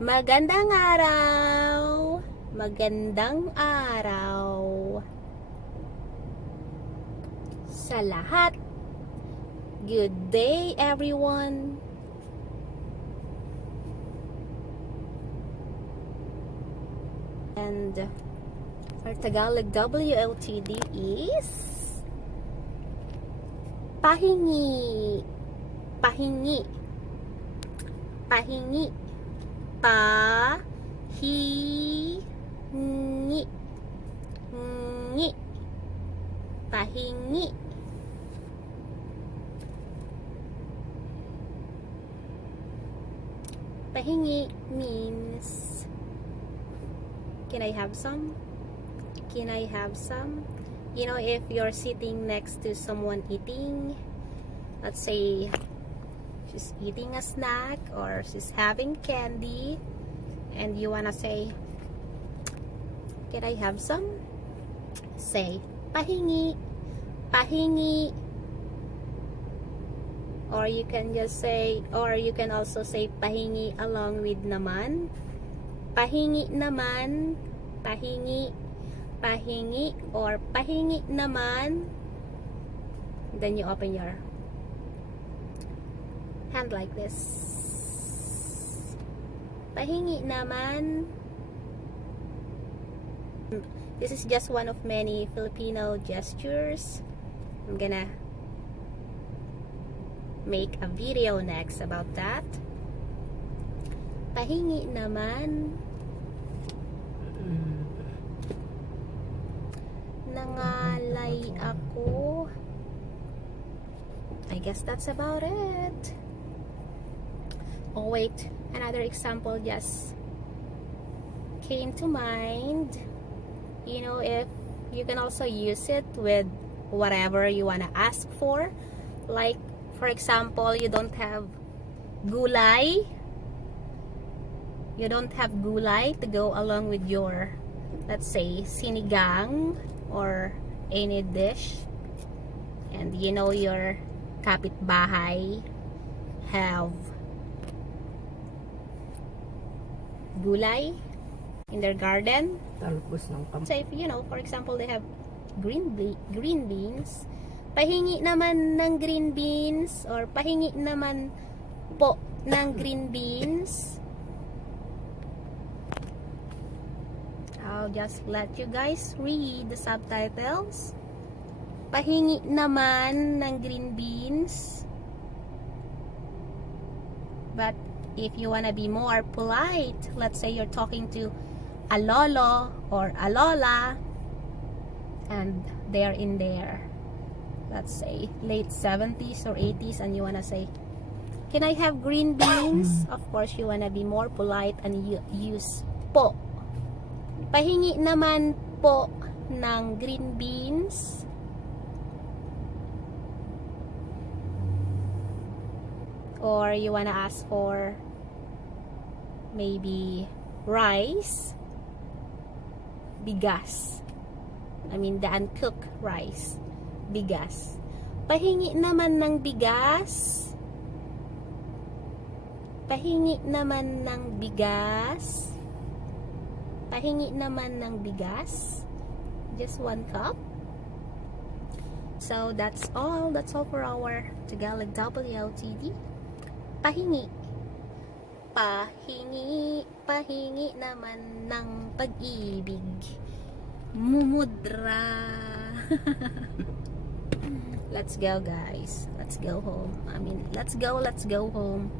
Magandang araw! Magandang araw sa lahat. Good day, everyone! And our Tagalog WOTD is Pahingi. Pahingi. Pahingi. Pahingi. Ngi. Pahingi. Pahingi means, can I have some? Can I have some? You know, if you're sitting next to someone eating, let's say she's eating a snack or she's having candy, and you wanna say, can I have some? Say, pahingi, pahingi. Or you can just say, or you can also say pahingi along with naman. Pahingi naman, pahingi, pahingi, or pahingi naman. Then you open your hand like this. Pahingi naman. This is just one of many Filipino gestures. I'm gonna make a video next about that. Pahingi naman. Nangalay ako. I guess that's about it. Oh wait, another example just came to mind. You know, if you can also use it with whatever you want to ask for. Like, for example, you don't have gulay. You don't have gulay to go along with your, let's say, sinigang or any dish. And you know your kapitbahay have gulay in their garden. So if, you know, for example, they have green beans, pahingi naman ng green beans, or pahingi naman po ng green beans. I'll just let you guys read the subtitles. Pahingi naman ng green beans. But if you wanna be more polite, let's say you're talking to a lolo or a lola, and they're in their, let's say, late 70s or 80s, and you wanna say, can I have green beans? Of course, you wanna be more polite and use po. Pahingi naman po ng green beans. Or you wanna ask for maybe rice, bigas. I mean the uncooked rice, bigas. Pahingi naman ng bigas. Pahingi naman ng bigas. Pahingi naman ng bigas. Just 1 cup. So that's all. That's all for our Tagalog WOTD. Pahingi. Pahingi. Pahingi naman ng pag-ibig. Mumudra. Let's go, guys. Let's go home. I mean, let's go home.